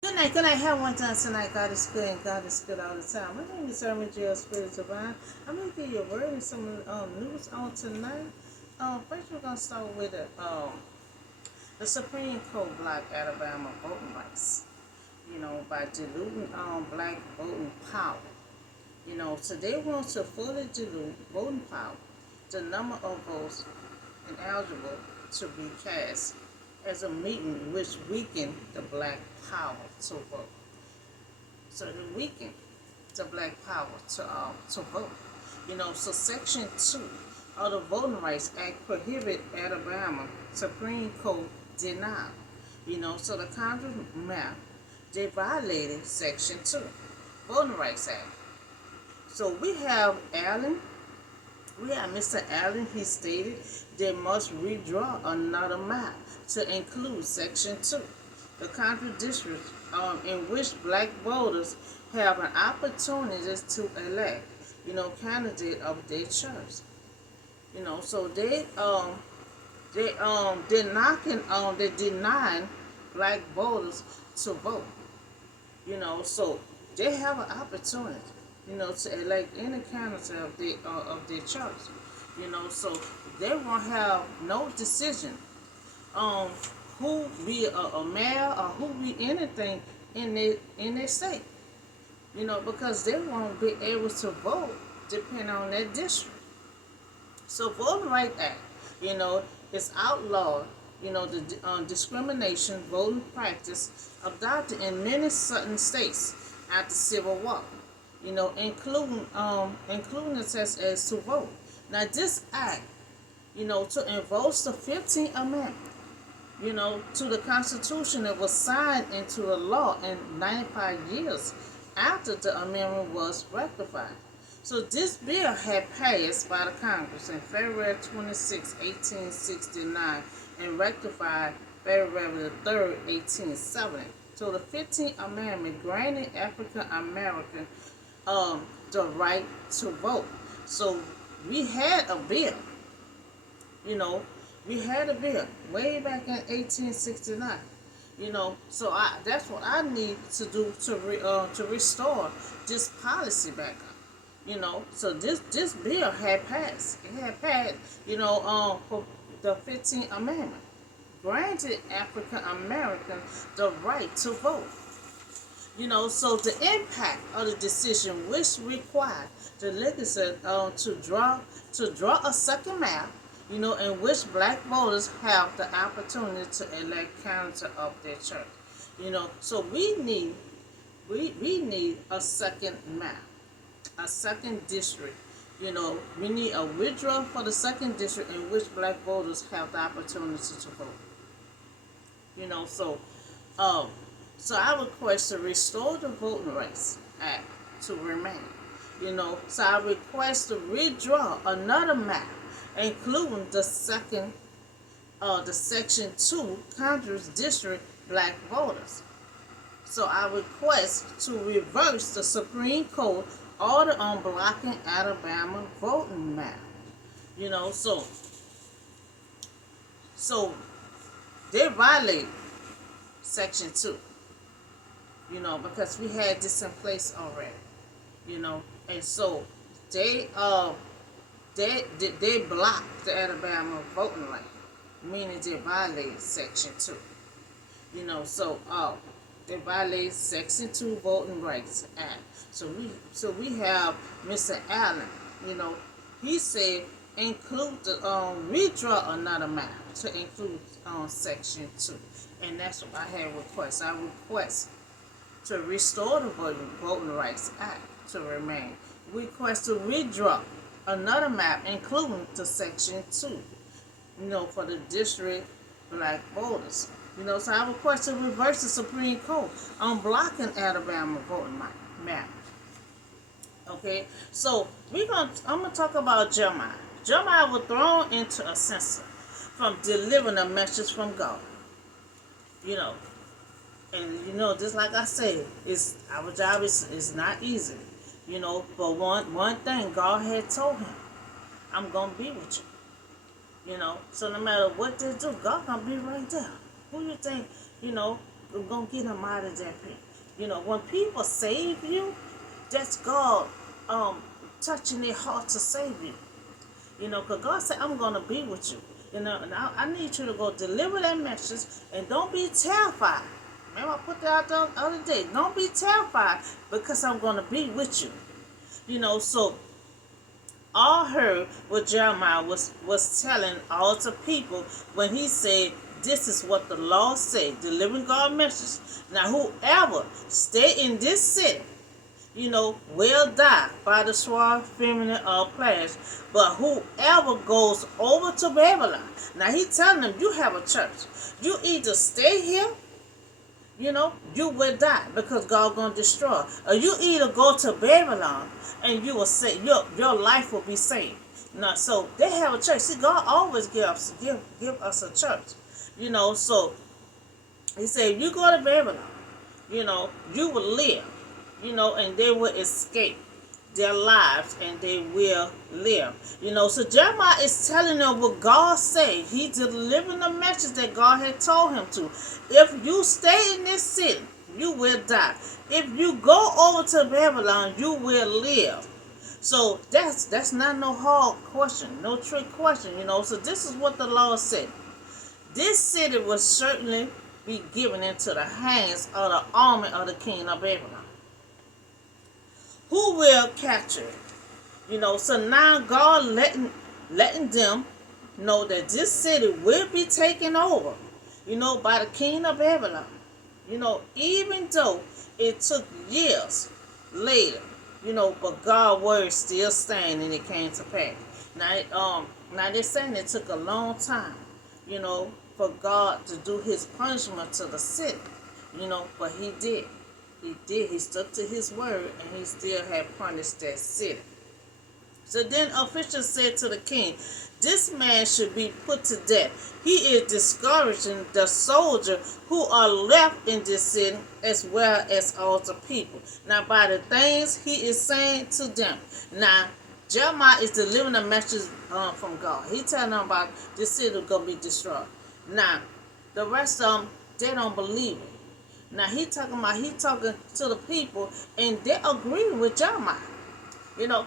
Good night. Have one time tonight. God is good and God is good all the time. My name is Herman Jill Spirit Divine. I'm going to give you a word and some news on tonight. First, we're going to start with the Supreme Court blocked Alabama voting rights, by diluting black voting power. So they want to fully dilute voting power, the number of votes ineligible to be cast as a meeting which weakened the black power to vote. So it weakened the black power to vote. So Section 2 of the Voting Rights Act prohibit Alabama Supreme Court denial. So the Congress map, they violated Section 2 Voting Rights Act. So we have Mr. Allen. He stated they must redraw another map to include Section 2, the country district in which black voters have an opportunity to elect, candidate of their choice. So they denying black voters to vote. So they have an opportunity, to elect any candidate of their choice. So they won't have no decision on who be a mayor or who be anything in their state. Because they won't be able to vote depending on their district. So Voting Rights Act, is outlawed, the discrimination voting practice adopted in many certain states after Civil War, including the test as to vote. Now this act, to invoke the 15th Amendment, to the Constitution that was signed into the law in 95 years after the amendment was ratified. So this bill had passed by the Congress in February 26, 1869 and ratified February 3rd, 1870. So the 15th Amendment granted African Americans the right to vote. So we had a bill, we had a bill way back in 1869. So that's what I need to do to restore this policy back up. So this bill had passed. It had passed. For the 15th Amendment granted African Americans the right to vote. So the impact of the decision, which required the legislature to draw a second map, in which black voters have the opportunity to elect candidates of their choice. So we need a second map, a second district. We need a withdrawal for the second district in which black voters have the opportunity to vote. So I request to restore the Voting Rights Act to remain. So I request to redraw another map, including the Section 2 Congress District black voters. So I request to reverse the Supreme Court order on blocking Alabama voting map. So they violate Section 2. Because we had this in place already. And so they blocked the Alabama voting right, meaning they violated Section 2. So they violated Section 2 Voting Rights Act. So we have Mr. Allen. He said include the redraw another map to include Section 2, and that's what I had request. I request to restore the Voting Rights Act to remain. Request to redraw another map, including the Section 2, for the district black voters. So I request to reverse the Supreme Court on blocking Alabama voting map. Okay, so I'm gonna talk about Jeremiah. Jeremiah was thrown into a censer from delivering a message from God. And just like I said, our job is not easy. But one thing God had told him, I'm gonna be with you. So no matter what they do, God gonna be right there. Who you think, gonna get them out of that pit. When people save you, that's God touching their heart to save you. Because God said, I'm going to be with you. And I need you to go deliver that message and don't be terrified. Remember, I put that out the other day. Don't be terrified because I'm going to be with you. So all heard what Jeremiah was telling all the people when he said, this is what the law said, the living God message. Now, whoever stay in this city, will die by the sword, feminine, or plague. But whoever goes over to Babylon, now he telling them, you have a church. You either stay here, you will die because God gonna destroy. Or you either go to Babylon and you will say your life will be saved. Now, so they have a church. See, God always give us a church. So he said, if you go to Babylon, you will live, and they will escape their lives and they will live. So Jeremiah is telling them what God said. He delivering the message that God had told him to. If you stay in this city, you will die. If you go over to Babylon, you will live. So that's not no hard question, no trick question, So this is what the Lord said. This city will certainly be given into the hands of the army of the king of Babylon. Who will capture it? So now God letting them know that this city will be taken over, by the king of Babylon. Even though it took years later, but God's word still standing and it came to pass. Now they're saying it took a long time, for God to do his punishment to the city, but he did. He did. He stuck to his word and he still had punished that city. So then officials said to the king, this man should be put to death. He is discouraging the soldiers who are left in this city as well as all the people. Now by the things he is saying to them. Now Jeremiah is delivering a message from God. He telling them about this city going to be destroyed. Now the rest of them, they don't believe it. Now he talking to the people and they agreeing with Jeremiah.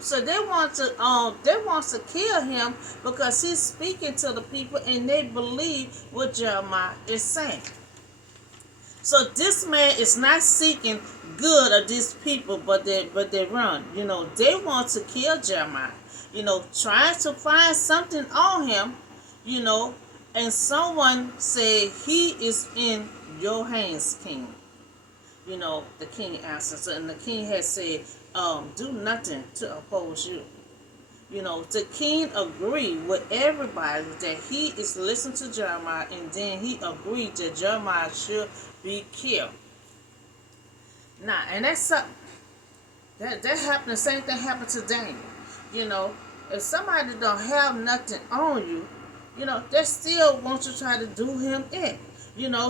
So they want to kill him because he's speaking to the people and they believe what Jeremiah is saying. So this man is not seeking good of these people, but they run. They want to kill Jeremiah. Trying to find something on him, and someone say he is in your hands, king. The king answers, and the king has said, do nothing to oppose you. The king agreed with everybody that he is listening to Jeremiah, and then he agreed that Jeremiah should be killed. Now, and that's something that happened. The same thing happened to Daniel. If somebody don't have nothing on you, they still want to try to do him in.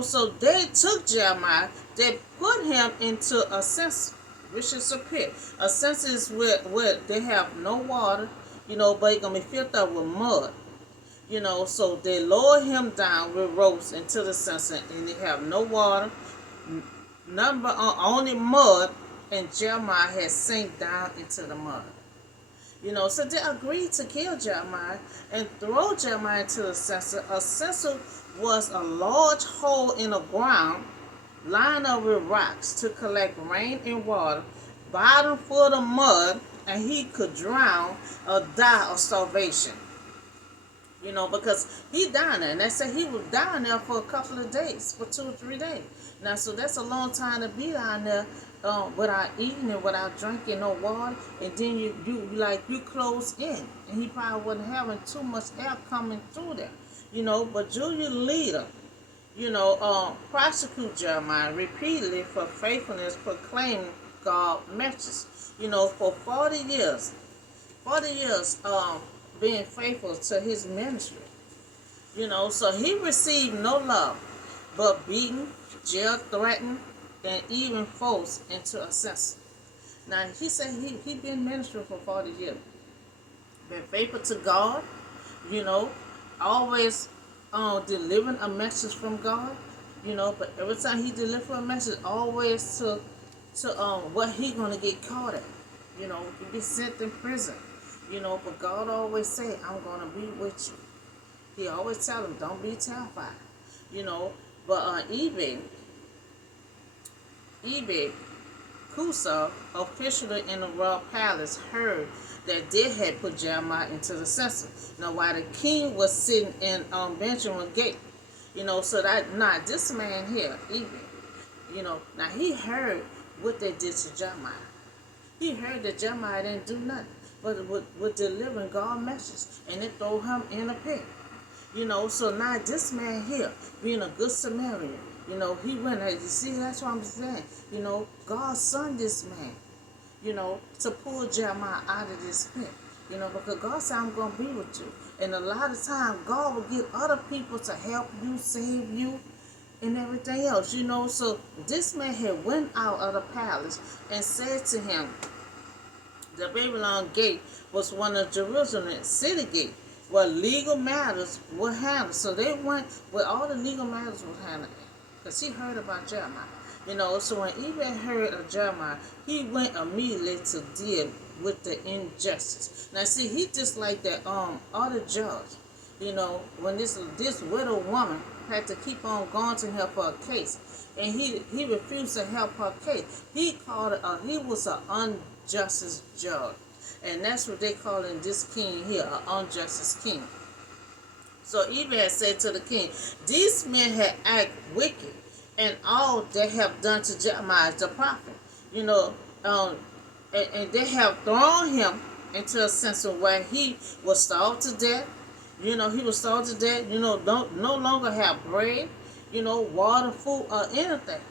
So they took Jeremiah, they put him into a censer, which is a pit. A censer is where they have no water, but it's going to be filled up with mud. So they lower him down with ropes into the censer, and they have no water, nothing but only mud, and Jeremiah has sink down into the mud. So they agreed to kill Jeremiah and throw Jeremiah into the censer. A censer was a large hole in the ground lined up with rocks to collect rain and water, bottom full of mud, and he could drown or die of starvation. Because he down there. And they said he was down there for a couple of days, for 2 or 3 days. Now, so that's a long time to be down there without eating and without drinking no water. And then you close in. And he probably wasn't having too much air coming through there. But Julius leader, prosecute Jeremiah repeatedly for faithfulness, proclaiming God's message. For 40 years. 40 years being faithful to his ministry. So he received no love, but beaten, jail threatened, and even forced into a censer. Now he said he been ministering for 40 years. Been faithful to God, always delivering a message from God. But every time he deliver a message, always to what he gonna get caught at. He be sent in prison. But God always say, I'm gonna be with you. He always tell him, don't be terrified. You know, but Ebed Kusa, official in the royal palace, heard that they had put Jeremiah into the census. Now, while the king was sitting in Benjamin Gate, so that now this man here, Ebed, now he heard what they did to Jeremiah. He heard that Jeremiah didn't do nothing, but with delivering God's message, and it threw him in a pit. So now this man here, being a good Samaritan, he went, you see, that's what I'm saying. God sent this man, to pull Jeremiah out of this pit. Because God said, I'm going to be with you. And a lot of times, God will get other people to help you, save you, and everything else. So this man had went out of the palace and said to him, the Babylon gate was one of Jerusalem's city gate where legal matters were handled. So they went where all the legal matters were handled. Because he heard about Jeremiah. So when Ebed heard of Jeremiah, he went immediately to deal with the injustice. Now see, he just like that other judge. When this widow woman had to keep on going to help her case, and he refused to help her case. He called it he was an unjust judge. And that's what they call in this king here, an unjust king. So Ebed said to the king, these men had acted wicked, and all they have done to Jeremiah the prophet, and they have thrown him into a sense of where he was starved to death. He was starved to death, don't no longer have bread, water, food, or anything.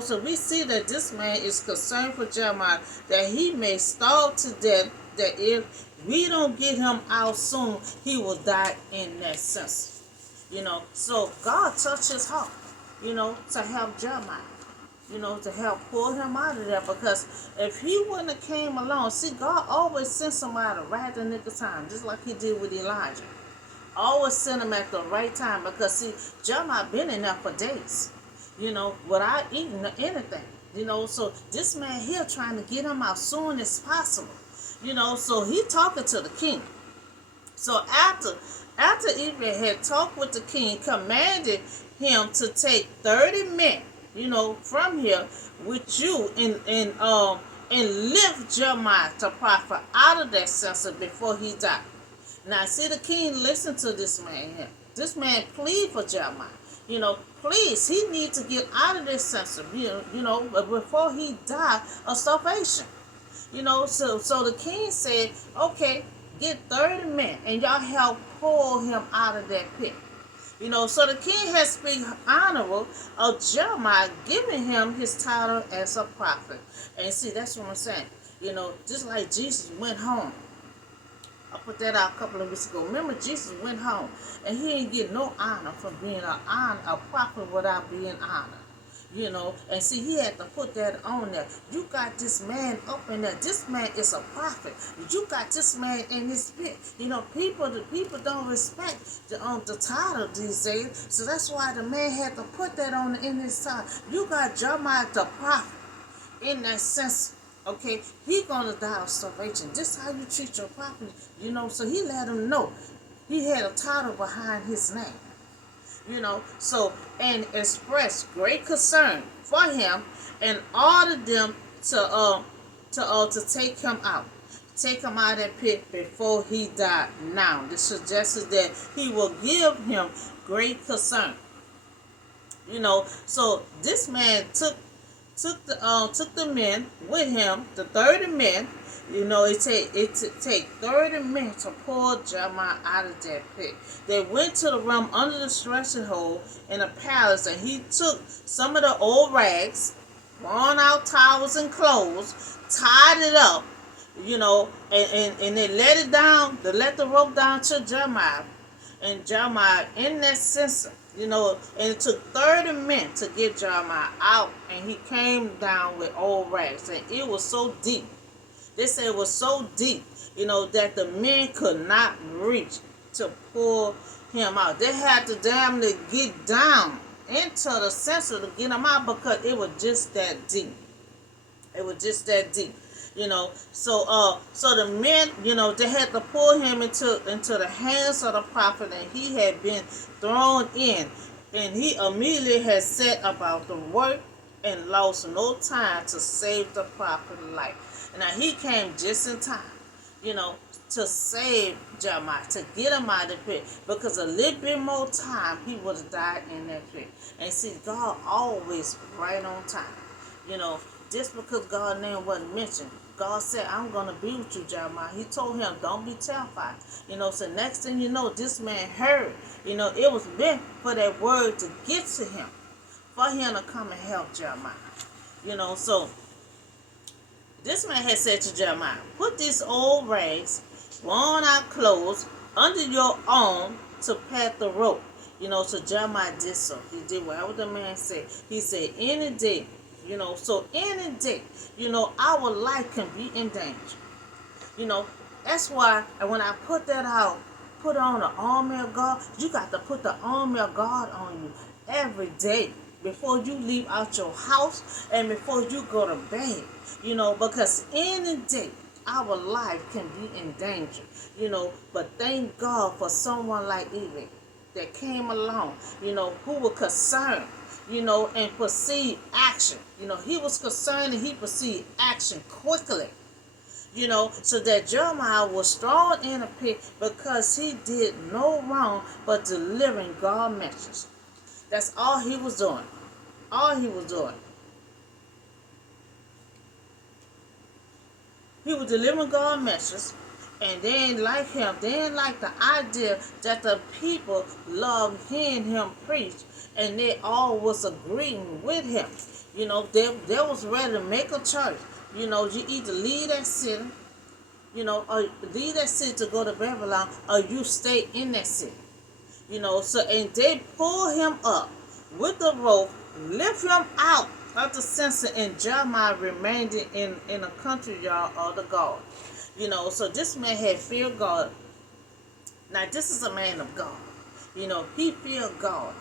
So we see that this man is concerned for Jeremiah, that he may starve to death, that if we don't get him out soon, he will die in that sense. So God touched his heart, to help Jeremiah, to help pull him out of there. Because if he wouldn't have came along, see, God always sent somebody right at the nick of time, just like he did with Elijah. Always send him at the right time, because see, Jeremiah been in there for days, without eating anything. So this man here trying to get him out soon as possible. So he talking to the king. So after Ebed had talked with the king, commanded him to take 30 men, from here with you, and lift Jeremiah the prophet out of that censer before he died. Now, see, the king listened to this man here. This man plead for Jeremiah. Please, he needs to get out of this censer, before he died of starvation. So the king said, okay, get 30 men, and y'all help pull him out of that pit. So the king has speak honorable of Jeremiah, giving him his title as a prophet. And see, that's what I'm saying. Just like Jesus went home. I put that out a couple of weeks ago. Remember, Jesus went home, and he didn't get no honor from being a prophet without being honored. And see, he had to put that on there. You got this man up in there. This man is a prophet. You got this man in his pit. The people don't respect the title these days. So that's why the man had to put that on in his title. You got Jeremiah the prophet in that sense. Okay, he gonna die of starvation. This is how you treat your prophet, So he let him know. He had a title behind his name, So, and expressed great concern for him, and ordered them to take him out of that pit before he died. Now, this suggests that he will give him great concern. So this man took the men with him, the 30 men. It take 30 men to pull Jeremiah out of that pit. They went to the room under the threshing hole in the palace, and he took some of the old rags, worn out towels and clothes, tied it up, and they let it down. They let the rope down to Jeremiah, and Jeremiah in that censer. And it took 30 men to get Jeremiah out, and he came down with old rags, and it was so deep. They said it was so deep, that the men could not reach to pull him out. They had to damn near get down into the censer to get him out because it was just that deep. It was just that deep, so the men, they had to pull him into the hands of the prophet, and he had been thrown in, and he immediately had set about the work and lost no time to save the prophet's life. And now he came just in time, you know, to save Jeremiah, to get him out of the pit, because a little bit more time he would have died in that pit. And see, God always right on time. Just because God's name wasn't mentioned, God said, I'm going to be with you, Jeremiah. He told him, don't be terrified. So next thing you know, this man heard. It was meant for that word to get to him, for him to come and help Jeremiah. So this man had said to Jeremiah, put these old rags, worn out clothes, under your arm to pat the rope. So Jeremiah did so. He did whatever the man said. He said, any day, so any day, our life can be in danger. That's why when I put that out, put on the armor of God, you got to put the armor of God on you every day before you leave out your house and before you go to bed, because any day our life can be in danger, but thank God for someone like Eve that came along, who was concerned, and perceived action. He was concerned and he perceived action quickly. So that Jeremiah was thrown in a pit because he did no wrong but delivering God's message. That's all he was doing. All he was doing. He was delivering God's message, and they ain't like him. They ain't like the idea that the people loved hearing him preach, and they all was agreeing with him. They was ready to make a choice. You either leave that city, or leave that city to go to Babylon, or you stay in that city. So, and they pull him up with the rope, lift him out of the censer, and Jeremiah remained in a country yard of the guard. So this man had feared God. Now this is a man of God. He feared God,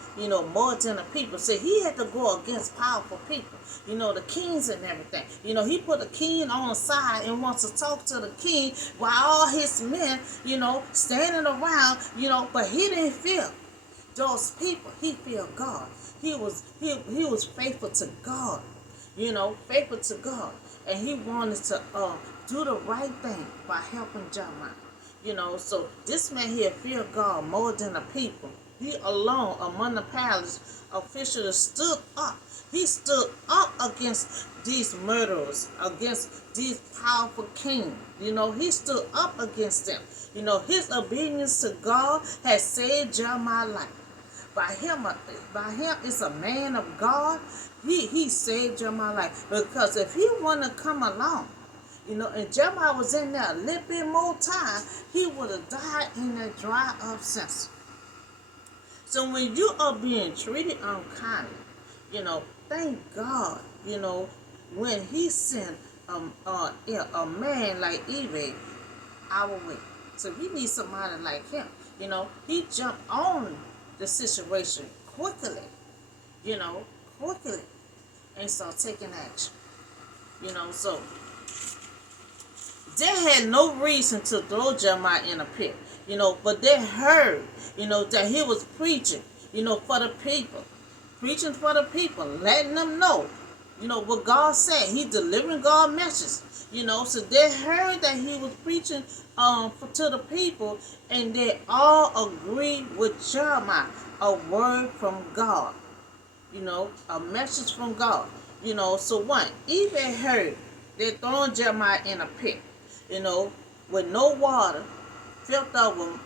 more than the people. So he had to go against powerful people, the kings and everything. He put a king on the side and wants to talk to the king while all his men, standing around, but he didn't fear those people. He feared God. He was faithful to God, faithful to God. And he wanted to do the right thing by helping Jeremiah. So this man here feared God more than the people. He alone among the palace officials stood up. He stood up against these murderers, against these powerful kings. He stood up against them. His obedience to God has saved Jeremiah's life. By him is a man of God. He saved Jeremiah's life. Because if he wouldn't have come along, and Jeremiah was in there a little bit more time, he would have died in that dry up censer. So when you are being treated unkindly, thank God, when he sent a man like Eve our way. So we need somebody like him. He jumped on the situation quickly, quickly, and started taking action. So they had no reason to throw Jeremiah in a pit, but they heard, that he was preaching, for the people. Preaching for the people, letting them know, what God said. He delivering God's message, so they heard that he was preaching to the people, and they all agreed with Jeremiah, a word from God, a message from God. So one, even heard they throwing Jeremiah in a pit, with no water, filled up with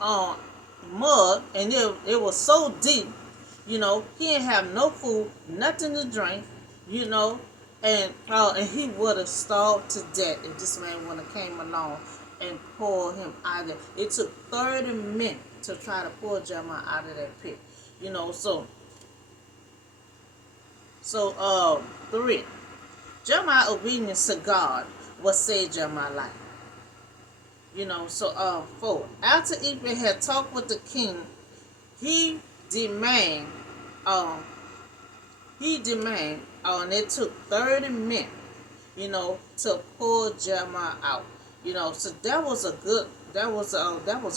mud, and it was so deep, he didn't have no food, nothing to drink, and he would have starved to death if this man would have came along and pulled him out of there. It took 30 minutes to try to pull Jeremiah out of that pit, so 3. Jeremiah's obedience to God what saved Jeremiah's life. 4. After Ephraim had talked with the king, he demanded he demanded, and it took 30 men, to pull Jeremiah out. So that was a good, that was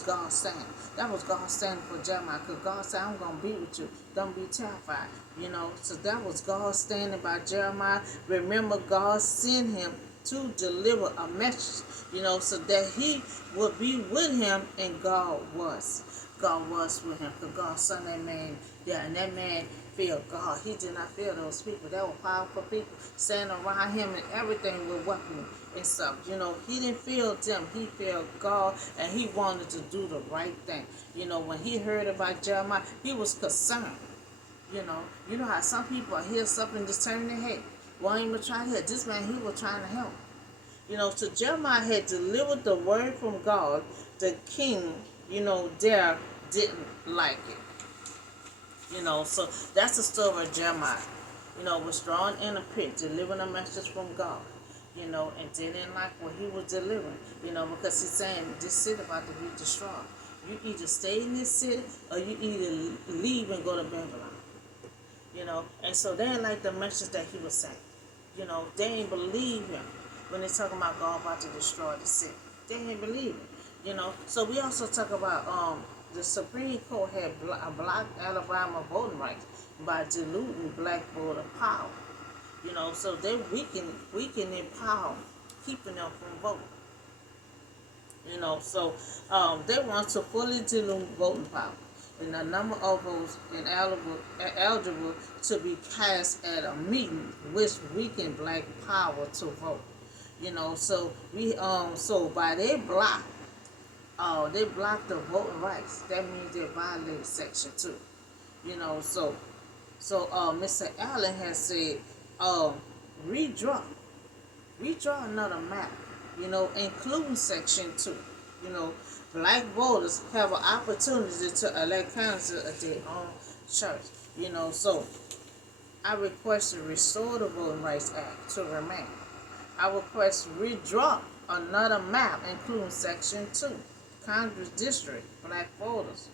God's stand. That was God's stand for Jeremiah, because God said, I'm gonna be with you. Don't be terrified. So that was God standing by Jeremiah. Remember, God sent him to deliver a message, so that he would be with him, and God was. God was with him, because God sent that man there, and that man feel God. He did not feel those people. They were powerful people standing around him and everything with weapons and stuff. He didn't feel them. He felt God, and he wanted to do the right thing. When he heard about Jeremiah, he was concerned. You know how some people hear something and just turn their head. Won't even try to help. This man, he was trying to help. So Jeremiah had delivered the word from God. The king, there didn't like it. So that's the story of Jeremiah. Was thrown in a pit, delivering a message from God. And didn't like what he was delivering. Because he's saying this city about to be destroyed. You either stay in this city or you either leave and go to Babylon. And so they didn't like the message that he was saying. They didn't believe him when they talking about God about to destroy the city. They didn't believe it. So we also talk about the Supreme Court had blocked Alabama voting rights by diluting black voter power. So they weakening their power, keeping them from voting. So they want to fully dilute voting power, and the number of votes eligible to be cast at a meeting, which weaken black power to vote. So so by they block the voting rights. That means they violated Section 2. Mr. Allen has said, redraw another map, including Section 2. Black voters have an opportunity to elect candidates of their own church. So I request to restore the Voting Rights Act to remain. I request redraw another map, including Section 2, Congress District, black voters.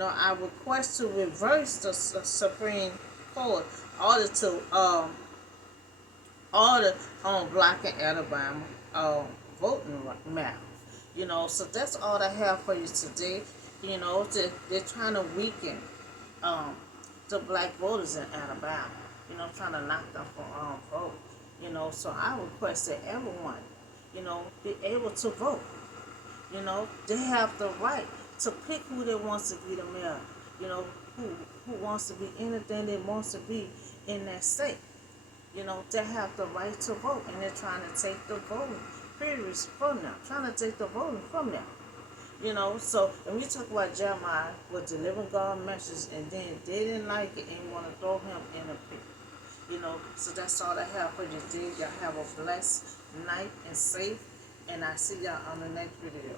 I request to reverse the Supreme Court order to order on blocking Alabama voting map. So that's all I have for you today. They're trying to weaken the black voters in Alabama. Trying to knock them from vote. So I request that everyone, be able to vote. They have the right to pick who they wants to be the mayor. Who wants to be anything they wants to be in that state. They have the right to vote, and they're trying to take the voting periods from them, trying to take the voting from them. So when we talk about Jeremiah was delivering God's message, and then they didn't like it and want to throw him in a pit. So that's all I have for you today. Y'all have a blessed night and safe, and I see y'all on the next video.